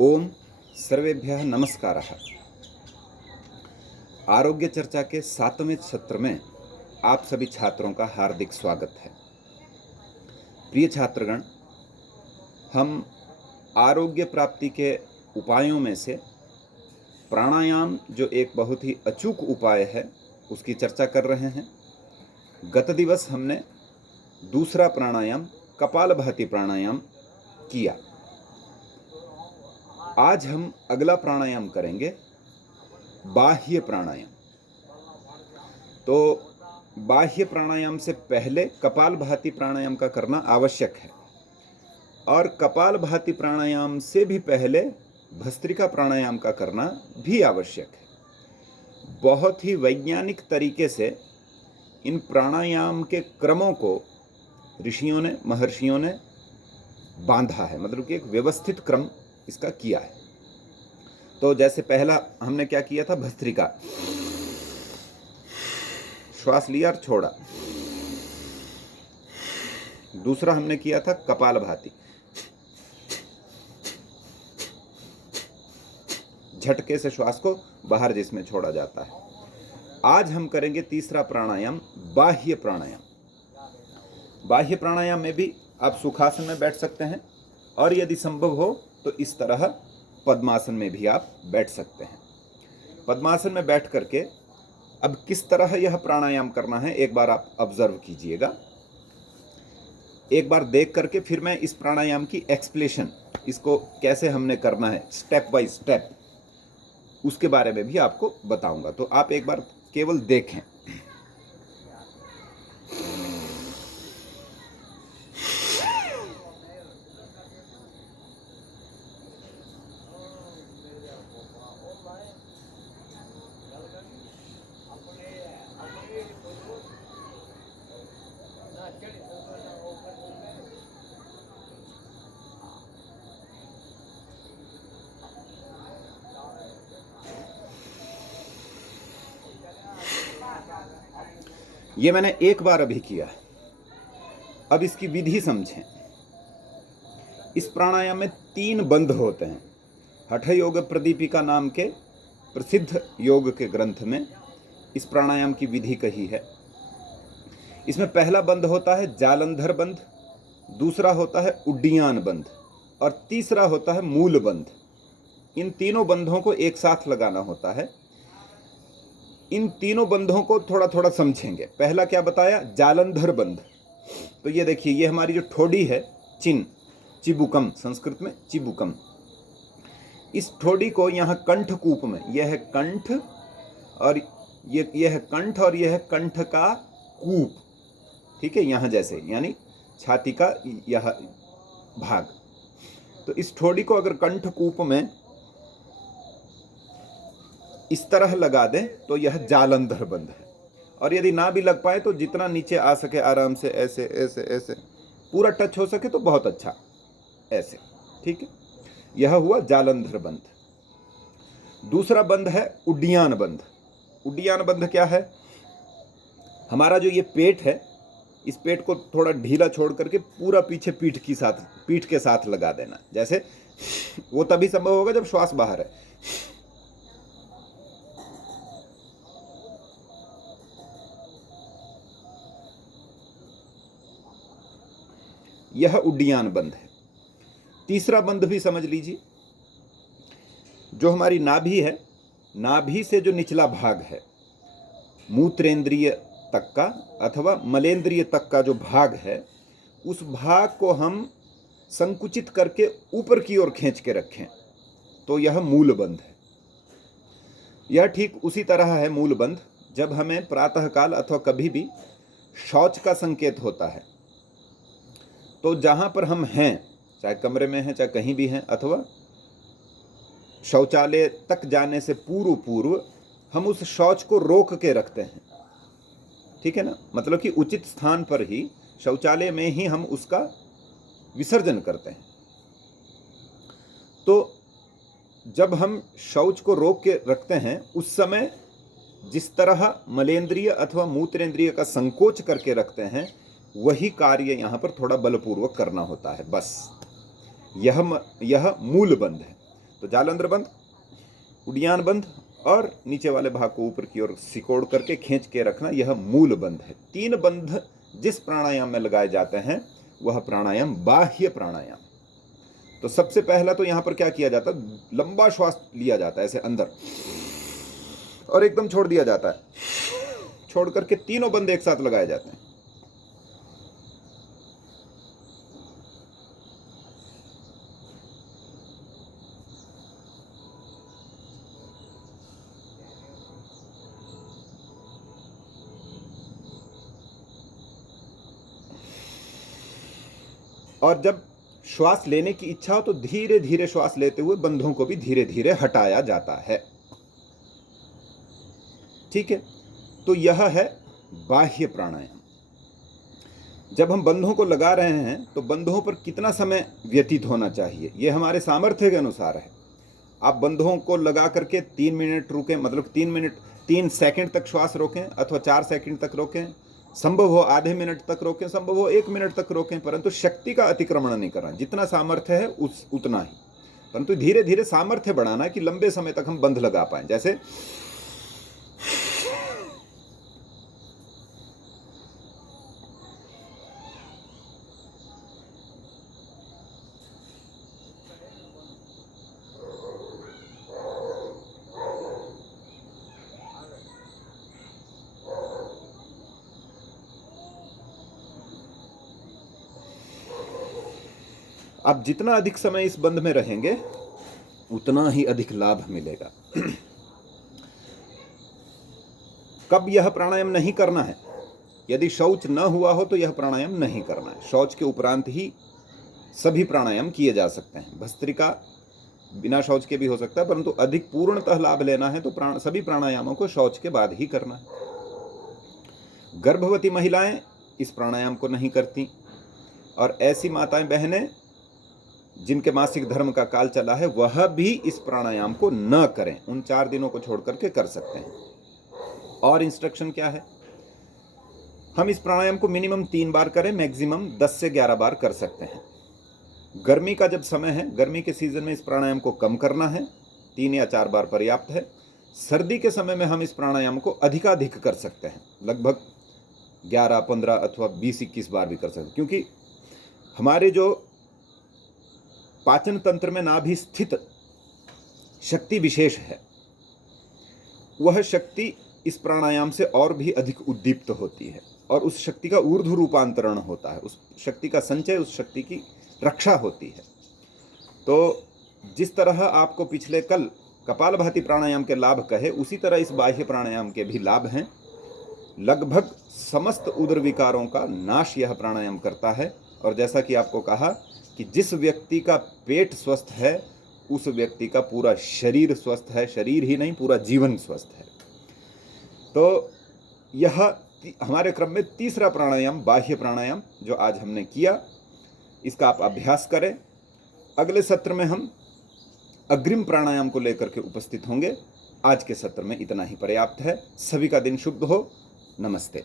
ओम सर्वेभ्यः नमस्कारः। आरोग्य चर्चा के 7वें सत्र में आप सभी छात्रों का हार्दिक स्वागत है। प्रिय छात्रगण, हम आरोग्य प्राप्ति के उपायों में से प्राणायाम, जो एक बहुत ही अचूक उपाय है, उसकी चर्चा कर रहे हैं। गत दिवस हमने दूसरा प्राणायाम कपालभाति प्राणायाम किया। आज हम अगला प्राणायाम करेंगे बाह्य प्राणायाम। तो बाह्य प्राणायाम से पहले कपालभाति प्राणायाम का करना आवश्यक है, और कपालभाति प्राणायाम से भी पहले भस्त्रिका प्राणायाम का करना भी आवश्यक है। बहुत ही वैज्ञानिक तरीके से इन प्राणायाम के क्रमों को ऋषियों ने, महर्षियों ने बांधा है, मतलब कि एक व्यवस्थित क्रम इसका किया है। तो जैसे पहला हमने क्या किया था, भस्त्रिका, श्वास लिया और छोड़ा। दूसरा हमने किया था कपालभाति, झटके से श्वास को बाहर जिसमें छोड़ा जाता है। आज हम करेंगे तीसरा प्राणायाम बाह्य प्राणायाम। बाह्य प्राणायाम में भी आप सुखासन में बैठ सकते हैं, और यदि संभव हो तो इस तरह पद्मासन में भी आप बैठ सकते हैं। पद्मासन में बैठ करके अब किस तरह यह प्राणायाम करना है एक बार आप ऑब्जर्व कीजिएगा। एक बार देख करके फिर मैं इस प्राणायाम की एक्सप्लेनेशन, इसको कैसे हमने करना है स्टेप बाय स्टेप, उसके बारे में भी आपको बताऊंगा। तो आप एक बार केवल देखें। ये मैंने एक बार अभी किया, अब इसकी विधि समझें। इस प्राणायाम में 3 बंध होते हैं। हठ योग प्रदीपिका नाम के प्रसिद्ध योग के ग्रंथ में इस प्राणायाम की विधि कही है। इसमें पहला बंध होता है जालंधर बंध, दूसरा होता है उड्डीयान बंध, और तीसरा होता है मूल बंध। इन तीनों बंधों को एक साथ लगाना होता है। इन तीनों बंधों को थोड़ा थोड़ा समझेंगे। पहला क्या बताया, जालंधर बंध। तो ये देखिए, ये हमारी जो ठोड़ी है, चिन, चिबुकम, संस्कृत में चिबुकम, इस ठोड़ी को यहाँ कंठ कूप में, यह है कंठ और यह है कंठ और यह है कंठ का कूप, ठीक है, यहाँ जैसे, यानी छाती का यह भाग। तो इस ठोड़ी को अगर कंठ कूप में इस तरह लगा दें तो यह जालंधर बंध है। और यदि ना भी लग पाए तो जितना नीचे आ सके आराम से, ऐसे ऐसे ऐसे पूरा टच हो सके तो बहुत अच्छा, ऐसे, ठीक है। यह हुआ जालंधर बंध। दूसरा बंध है उड्डीयान बंध। उड्डीयान बंध क्या है, हमारा जो ये पेट है, इस पेट को थोड़ा ढीला छोड़ करके पूरा पीछे पीठ के साथ लगा देना। जैसे वो तभी संभव होगा जब श्वास बाहर है। यह उड्डीयान बंध है। तीसरा बंध भी समझ लीजिए, जो हमारी नाभि है, नाभि से जो निचला भाग है, मूत्रेंद्रिय तक का अथवा मलेंद्रिय तक का जो भाग है, उस भाग को हम संकुचित करके ऊपर की ओर खींच के रखें तो यह मूल बंध है। यह ठीक उसी तरह है मूल बंध, जब हमें प्रातःकाल अथवा कभी भी शौच का संकेत होता है, तो जहाँ पर हम हैं, चाहे कमरे में हैं, चाहे कहीं भी हैं, अथवा शौचालय तक जाने से पूर्व हम उस शौच को रोक के रखते हैं, ठीक है ना, मतलब कि उचित स्थान पर ही, शौचालय में ही हम उसका विसर्जन करते हैं। तो जब हम शौच को रोक के रखते हैं, उस समय जिस तरह मलेंद्रिय अथवा मूत्रेंद्रिय का संकोच करके रखते हैं, वही कार्य यहाँ पर थोड़ा बलपूर्वक करना होता है, बस। यह मूल बंध है। तो जालंधर बंद, उड़ियान बंद और नीचे वाले भाग को ऊपर की ओर सिकोड़ करके खींच के रखना, यह मूल बंध है। 3 बंध जिस प्राणायाम में लगाए जाते हैं वह प्राणायाम बाह्य प्राणायाम। तो सबसे पहला तो यहां पर क्या किया जाता है, लंबा श्वास लिया जाता है ऐसे अंदर और एकदम छोड़ दिया जाता है, छोड़ करके तीनों बंद एक साथ लगाए जाते हैं। और जब श्वास लेने की इच्छा हो तो धीरे धीरे श्वास लेते हुए बंधों को भी धीरे धीरे हटाया जाता है। ठीक है, तो यह है बाह्य प्राणायाम। जब हम बंधों को लगा रहे हैं तो बंधों पर कितना समय व्यतीत होना चाहिए, यह हमारे सामर्थ्य के अनुसार है। आप बंधों को लगा करके 3 मिनट रुकें, मतलब 3 सेकंड तक श्वास रोकें अथवा 4 सेकंड तक रोकें, संभव हो आधे मिनट तक रोकें, संभव हो 1 मिनट तक रोकें, परंतु शक्ति का अतिक्रमण नहीं करना। जितना सामर्थ्य है उतना ही, परंतु धीरे धीरे सामर्थ्य बढ़ाना कि लंबे समय तक हम बंध लगा पाएं। जैसे आप जितना अधिक समय इस बंध में रहेंगे उतना ही अधिक लाभ मिलेगा। कब यह प्राणायाम नहीं करना है, यदि शौच न हुआ हो तो यह प्राणायाम नहीं करना है। शौच के उपरांत ही सभी प्राणायाम किए जा सकते हैं। भस्त्रिका बिना शौच के भी हो सकता है, परंतु अधिक पूर्णतः लाभ लेना है तो सभी प्राणायामों को शौच के बाद ही करना है। गर्भवती महिलाएं इस प्राणायाम को नहीं करती और ऐसी माताएं बहनें जिनके मासिक धर्म का काल चला है वह भी इस प्राणायाम को न करें। उन 4 दिनों को छोड़ करके कर सकते हैं। और इंस्ट्रक्शन क्या है, हम इस प्राणायाम को मिनिमम 3 बार करें, मैक्सिमम 10 से 11 बार कर सकते हैं। गर्मी का जब समय है, गर्मी के सीजन में इस प्राणायाम को कम करना है, 3 या 4 बार पर्याप्त है। सर्दी के समय में हम इस प्राणायाम को अधिकाधिक कर सकते हैं, लगभग 11, 15 अथवा 20, 21 बार भी कर सकते हैं, क्योंकि हमारे जो पाचन तंत्र में नाभि स्थित शक्ति विशेष है, वह शक्ति इस प्राणायाम से और भी अधिक उद्दीप्त होती है और उस शक्ति का ऊर्ध्व रूपांतरण होता है, उस शक्ति का संचय, उस शक्ति की रक्षा होती है। तो जिस तरह आपको पिछले कल कपालभाति प्राणायाम के लाभ कहे, उसी तरह इस बाह्य प्राणायाम के भी लाभ हैं। लगभग समस्त उदर विकारों का नाश यह प्राणायाम करता है। और जैसा कि आपको कहा कि जिस व्यक्ति का पेट स्वस्थ है उस व्यक्ति का पूरा शरीर स्वस्थ है, शरीर ही नहीं पूरा जीवन स्वस्थ है। तो यह हमारे क्रम में तीसरा प्राणायाम, बाह्य प्राणायाम, जो आज हमने किया, इसका आप अभ्यास करें। अगले सत्र में हम अग्रिम प्राणायाम को लेकर के उपस्थित होंगे। आज के सत्र में इतना ही पर्याप्त है। सभी का दिन शुभ हो। नमस्ते।